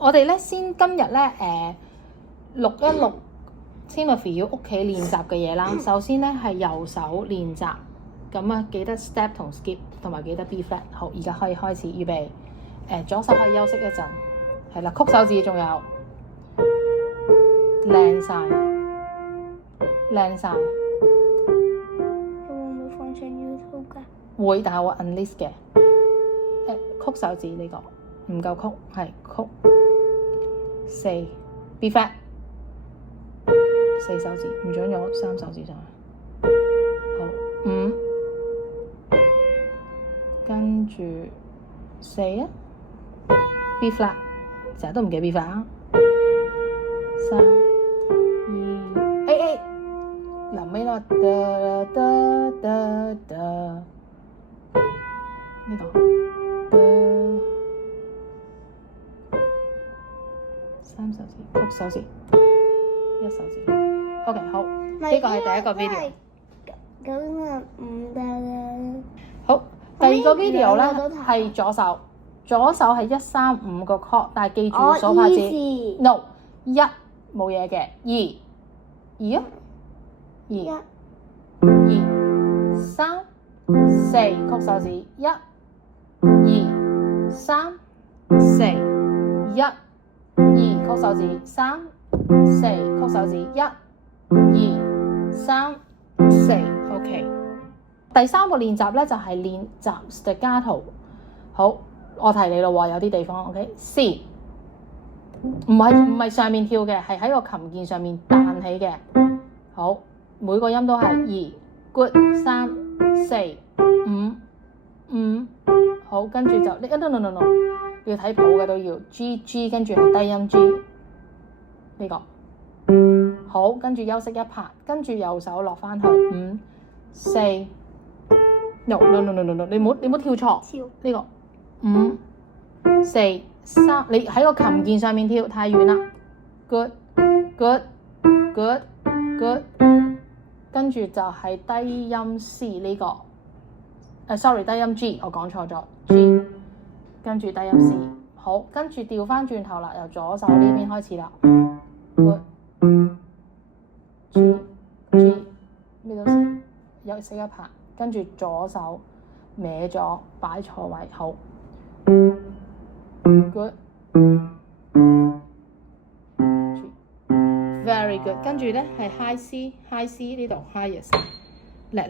我哋咧先今日咧錄一錄 Timothy 要屋企練習嘅嘢啦。首先咧係右手練習，咁啊記得 step 同 skip 同埋記得 B flat。好，而家可以開始預備。左手可以休息一陣，係啦，曲手指仲有靚晒，靚晒。會唔會放上 YouTube 㗎？會，但係我 unlist 嘅。曲手指呢個唔夠曲，係曲4 B flat 4手指，唔準用3手指上去。好5，跟住4啊 B flat， 成日都唔記 B flat 啊。3 2 A 臨尾咯，呢個3手指，曲手指1手指。OK， 好，呢個係第一個 video。咁啊唔得啦。好，第二個 video 咧係左手，左手係1、3、5個 chord， 但係記住要數拍子。No， 1冇嘢嘅，2啊，2 3 4曲手指1 2 3 4 1 2曲手指3 4曲手指1 2 3 4 OK。第三個練習咧就係練習 staccato。好，我提你咯喎，有啲地方 OK C， 唔係上面跳嘅，係喺個琴鍵上面彈起嘅。好，每個音都係2 good 3 4 5 5。好，跟住就no，要睇譜嘅都要 G， 跟住係低音 G 呢個。好，跟住休息一拍，跟住右手落翻去5 4 no， 你唔好跳錯呢個5 4 3，你喺個琴鍵上面跳太遠啦。good， 跟住就係低音 C 呢個，sorry 低音 G， 我講錯咗 G， 跟住低音 C。好，跟住調翻轉頭啦，由左手呢邊開始啦。good G 咩都識，休息一拍，跟住左手歪咗擺錯位。好 good very good， 跟住咧係 high C 呢度 highest 叻